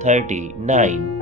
39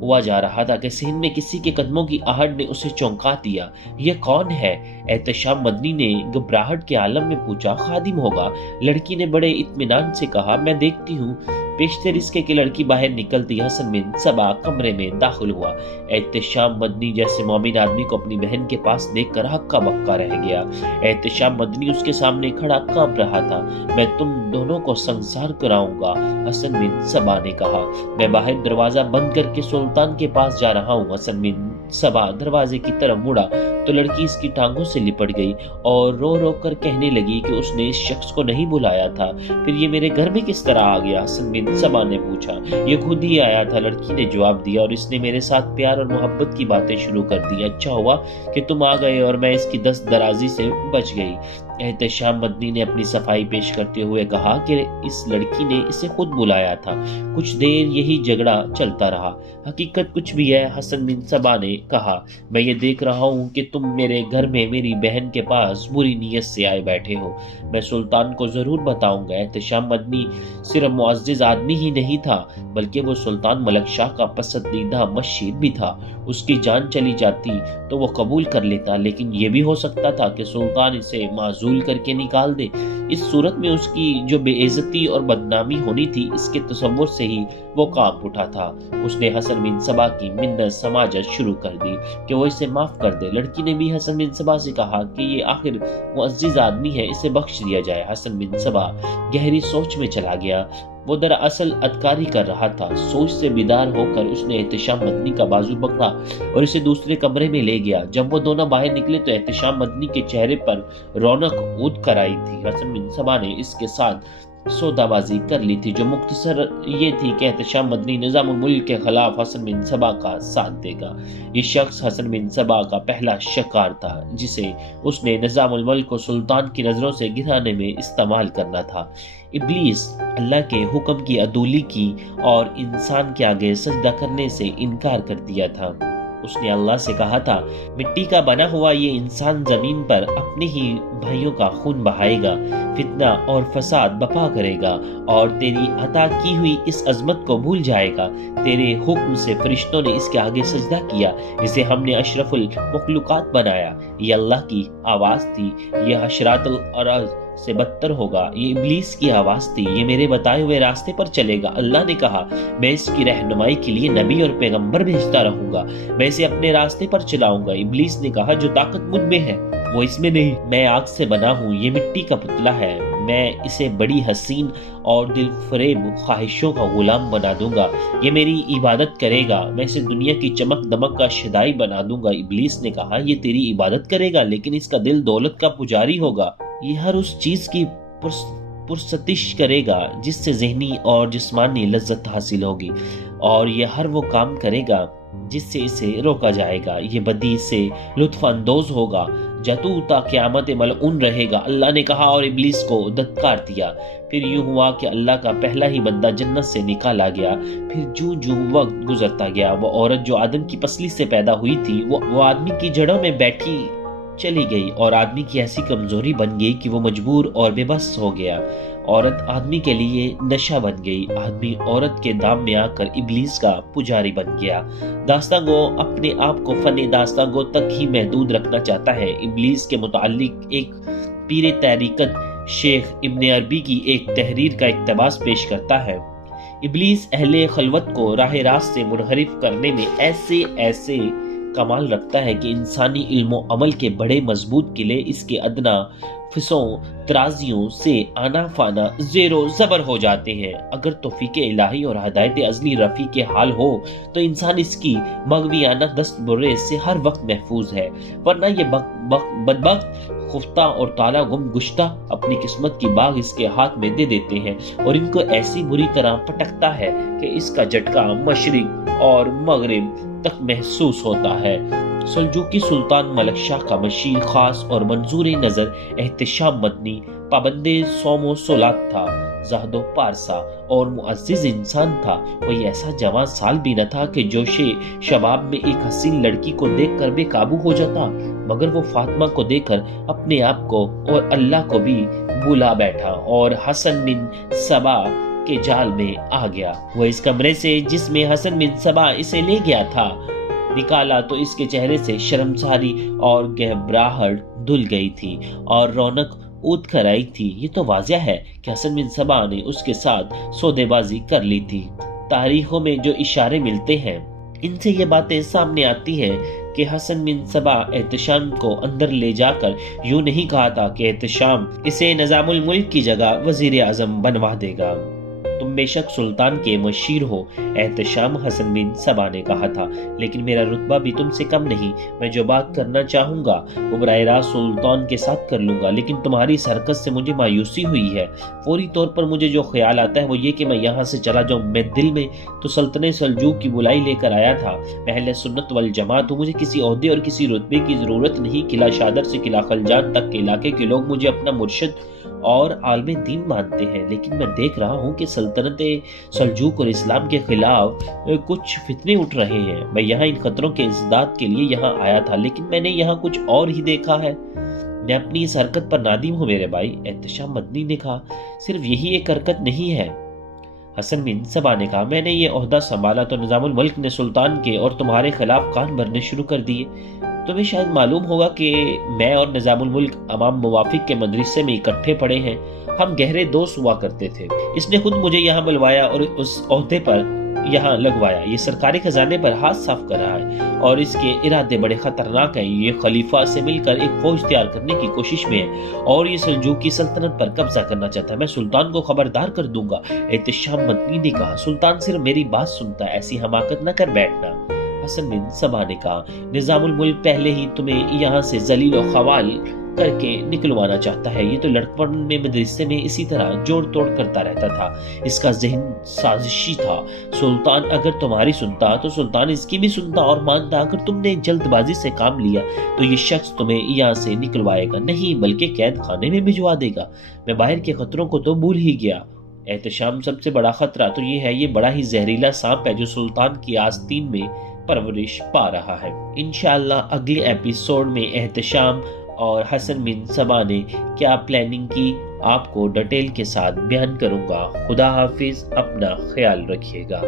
ہوا جا رہا تھا کہ صحن میں کسی کے قدموں کی آہٹ نے اسے چونکا دیا۔ یہ کون ہے؟ احتشام مدنی نے گھبراہٹ کے عالم میں پوچھا۔ خادم ہوگا، لڑکی نے بڑے اطمینان سے کہا۔ میں دیکھتی ہوں۔ پیشتر اس کے کہ لڑکی باہر نکلتی حسن بن صبا کمرے میں داخل ہوا۔ احتشام مدنی جیسے مومن آدمی کو اپنی بہن کے پاس دیکھ کر ہکا بکا رہ گیا۔ احتشام مدنی اس کے سامنے کھڑا کانپ رہا تھا۔ میں تم دونوں کو سنسار کراؤں گا، حسن بن صبا نے کہا۔ میں باہر دروازہ بند کر کے سلطان کے پاس جا رہا ہوں۔ حسن بن صبا دروازے کی طرف مڑا تو لڑکی اس کی ٹانگوں سے لپٹ گئی اور رو رو کر کہنے لگی کہ اس نے اس شخص کو نہیں بلایا تھا۔ پھر یہ میرے گھر میں کس طرح آ گیا؟ حسن بن صبا نے پوچھا۔ یہ خود ہی آیا تھا، لڑکی نے جواب دیا، اور اس نے میرے ساتھ پیار اور محبت کی باتیں شروع کر دی۔ اچھا ہوا کہ تم آ گئے اور میں اس کی دست درازی سے بچ گئی۔ احتشام مدنی نے اپنی صفائی پیش کرتے ہوئے کہا کہ اس لڑکی نے اسے خود بلایا تھا۔ کچھ دیر یہی جھگڑا چلتا رہا۔ حقیقت کچھ بھی ہے، حسن بن صبا نے کہا۔ میں یہ دیکھ رہا ہوں کہ تم میرے گھر میں میری بہن کے پاس بری نیت سے آئے بیٹھے ہو۔ میں سلطان کو ضرور بتاؤں گا۔ احتشام مدنی صرف معزز آدمی ہی نہیں تھا بلکہ وہ سلطان ملک شاہ کا پسندیدہ مشیر بھی تھا۔ اس کی جان چلی جاتی تو وہ قبول کر لیتا، لیکن یہ بھی ہو سکتا تھا کہ سلطان اسے معزول کر کے نکال دے۔ اس صورت میں اس کی جو بے عزتی اور بدنامی ہونی تھی، اس کے تصور سے ہی وہ کانپ اٹھا تھا۔ اس نے حسن بن صبا کی منت سماجت شروع کر دی کہ وہ اسے معاف کر دے۔ لڑکی نے بھی حسن بن صبا سے کہا کہ یہ آخر معزز آدمی ہے، اسے بخش دیا جائے۔ حسن بن صبا گہری سوچ میں چلا گیا۔ وہ دراصل ادکاری کر رہا تھا۔ سوچ سے بیدار ہو کر اس نے احتشام مدنی کا بازو پکڑا اور اسے دوسرے کمرے میں لے گیا۔ جب وہ دونوں باہر نکلے تو احتشام مدنی کے چہرے پر رونق اود کر آئی تھی۔ حسن بن صبا نے اس کے ساتھ سودا بازی کر لی تھی، جو مختصر یہ تھی کہ احتشام مدنی نظام الملک کے خلاف حسن بن صبا کا ساتھ دے گا۔ یہ شخص حسن بن صبا کا پہلا شکار تھا جسے اس نے نظام الملک کو سلطان کی نظروں سے گرانے میں استعمال کرنا تھا۔ ابلیس اللہ کے حکم کی عدولی کی اور انسان کے آگے سجدہ کرنے سے انکار کر دیا تھا۔ اس نے اللہ سے کہا تھا، مٹی کا بنا ہوا یہ انسان زمین پر اپنے ہی بھائیوں کا خون بہائے گا، فتنہ اور فساد بپا کرے گا اور تیری عطا کی ہوئی اس عظمت کو بھول جائے گا۔ تیرے حکم سے فرشتوں نے اس کے آگے سجدہ کیا، اسے ہم نے اشرف المخلوقات بنایا۔ یہ اللہ کی آواز تھی، یہ حشرات الارض سے بدتر ہوگا۔ یہ ابلیس کی آواز تھی، یہ میرے بتائے ہوئے راستے پر چلے گا۔ اللہ نے کہا، میں اس کی رہنمائی کے لیے نبی اور پیغمبر بھیجتا رہوں گا، میں اسے اپنے راستے پر چلاؤں گا۔ ابلیس نے کہا، جو طاقت مجھ میں ہے وہ اس میں نہیں، میں آگ سے بنا ہوں، یہ مٹی کا پتلا ہے، میں اسے بڑی حسین اور دل فریب خواہشوں کا غلام بنا دوں گا، یہ میری عبادت کرے گا، میں اسے دنیا کی چمک دمک کا شدائی بنا دوں گا۔ ابلیس نے کہا، یہ تیری عبادت کرے گا لیکن اس کا دل دولت کا پجاری ہوگا، یہ ہر اس چیز کی پرستش کرے گا جس سے ذہنی اور جسمانی لذت حاصل ہوگی، اور یہ ہر وہ کام کرے گا جس سے اسے روکا جائے گا، یہ بدی سے لطف اندوز ہوگا، جتو تا قیامت ملعون رہے گا۔ اللہ نے کہا اور ابلیس کو دھتکار دیا۔ پھر یوں ہوا کہ اللہ کا پہلا ہی بندہ جنت سے نکالا گیا۔ پھر جو وقت گزرتا گیا، وہ عورت جو آدم کی پسلی سے پیدا ہوئی تھی وہ آدمی کی جڑوں میں بیٹھی چلی گئی، اور آدمی کی ایسی کمزوری بن گئی کہ وہ مجبور اور بے بس ہو گیا۔ عورت آدمی کے لیے نشہ بن گئی، آدمی عورت کے دام میں آ کر ابلیس کا پجاری بن گیا۔ داستان گو اپنے آپ کو فن داستان گو تک ہی محدود رکھنا چاہتا ہے۔ ابلیس کے متعلق ایک پیر طریقت شیخ ابن عربی کی ایک تحریر کا اقتباس پیش کرتا ہے۔ ابلیس اہل خلوت کو راہ راست سے منحرف کرنے میں ایسے کمال رکھتا ہے کہ انسانی علم و عمل کے بڑے مضبوط قلعے اس کے ادنا فسوں ترازیوں سے آنا فانا زیر و زبر ہو جاتے ہیں۔ اگر توفیق الہی اور ہدایت ازلی رفیع کے حال ہو تو انسان اس کی مغویانہ دست برے سے ہر وقت محفوظ ہے، ورنہ یہ بدبخت خفتہ اور تالا گم گشتہ اپنی قسمت کی باغ اس کے ہاتھ میں دے دیتے ہیں اور ان کو ایسی بری طرح پٹکتا ہے کہ اس کا جھٹکا مشرق اور مغرب تک محسوس ہوتا ہے۔ سلجوقی سلطان ملک شاہ کا مشیر خاص اور منظور نظر احتشام مدنی پابند صوم و صلات تھا، زہد و پارسا اور معزز انسان تھا۔ کوئی ایسا جوان سال بھی نہ تھا کہ جوش شباب میں ایک حسین لڑکی کو دیکھ کر بے قابو ہو جاتا، مگر وہ فاطمہ کو دیکھ کر اپنے آپ کو اور اللہ کو بھی بھولا بیٹھا اور حسن بن صبا کے جال میں آ گیا۔ وہ اس کمرے سے جس میں حسن بن صبا اسے لے گیا تھا نکالا تو اس کے چہرے سے شرمساری اور گھبراہٹ دھل گئی تھی اور رونق اٹھ کر آئی تھی۔ یہ تو واضح ہے کہ حسن بن صبا نے اس کے ساتھ سودے بازی کر لی تھی۔ تاریخوں میں جو اشارے ملتے ہیں ان سے یہ باتیں سامنے آتی ہیں کہ حسن بن صبا احتشام کو اندر لے جا کر یوں نہیں کہا تھا کہ احتشام اسے نظام الملک کی جگہ وزیر اعظم بنوا دے گا۔ تم بے شک سلطان کے مشیر ہو، احتشام حسن بن صبا نے کہا تھا، لیکن میرا رتبہ بھی تم سے کم نہیں۔ میں جو بات کرنا چاہوں گا وہ براہ راست سلطان کے ساتھ کر لوں گا، لیکن تمہاری اس حرکت سے مجھے مایوسی ہوئی ہے۔ فوری طور پر مجھے جو خیال آتا ہے وہ یہ کہ میں یہاں سے چلا جاؤں۔ میں دل میں تو سلطنت سلجوق کی بلائی لے کر آیا تھا۔ میں اہل سنت والجماعت ہوں، مجھے کسی عہدے اور کسی رتبے کی ضرورت نہیں۔ قلعہ شادر سے قلعہ خلجان تک کے علاقے کے لوگ مجھے اپنا مرشد اور عالم دین مانتے ہیں، لیکن میں دیکھ رہا ہوں کہ سلطنت سلجوق اور اسلام کے خلاف کچھ فتنے اٹھ رہے ہیں۔ میں یہاں ان خطروں کے انسداد کے لیے یہاں آیا تھا، لیکن میں نے یہاں کچھ اور ہی دیکھا ہے۔ میں اپنی اس حرکت پر نادم ہوں میرے بھائی، احتشام مدنی نے کہا۔ صرف یہی ایک حرکت نہیں ہے، حسن بن صبا نے کہا۔ میں نے یہ عہدہ سنبھالا تو نظام الملک نے سلطان کے اور تمہارے خلاف کان بھرنے شروع کر دیے۔ تمہیں شاید معلوم ہوگا کہ میں اور نظام الملک امام موافق کے مدرسے میں اکٹھے پڑھے ہیں۔ ہم گہرے دوست ہوا کرتے تھے۔ اس نے خود مجھے یہاں بلوایا اور اس عہدے پر یہاں لگوایا۔ یہ سرکاری خزانے پر ہاتھ صاف کر رہا ہے اور اس کے ارادے بڑے خطرناک ہیں۔ یہ خلیفہ سے مل کر ایک فوج تیار کرنے کی کوشش میں ہے اور یہ سلجوق کی سلطنت پر قبضہ کرنا چاہتا ہے۔ میں سلطان کو خبردار کر دوں گا، احتشام مدنی نے کہا۔ سلطان صرف میری بات سنتا ہے، ایسی حماقت نہ کر بیٹھنا، حسن بن صبا نے کہا۔ نظام الملک پہلے ہی تمہیں یہاں سے ذلیل و خوال کر کے نکلوانا چاہتا ہے۔ یہ تو لڑکپن میں مدرسے میں اسی طرح جوڑ توڑ کرتا رہتا تھا۔ اس کا ذہن سازشی تھا۔ سلطان اگر تمہاری سنتا تو سلطان اس کی بھی سنتا اور مانتا۔ اگر تم نے جلد بازی سے کام لیا تو یہ شخص تمہیں یہاں سے نکلوائے گا نہیں بلکہ قید خانے میں بھجوا دے گا۔ میں باہر کے خطروں کو تو بھول ہی گیا۔ احتشام سب سے بڑا خطرہ تو یہ ہے، یہ بڑا ہی زہریلا سانپ ہے جو سلطان کی آستین میں پرورش پا رہا ہے۔ انشاءاللہ اگلے ایپیسوڈ میں احتشام اور حسن بن صبا نے کیا پلاننگ کی آپ کو ڈیٹیل کے ساتھ بیان کروں گا۔ خدا حافظ، اپنا خیال رکھیے گا۔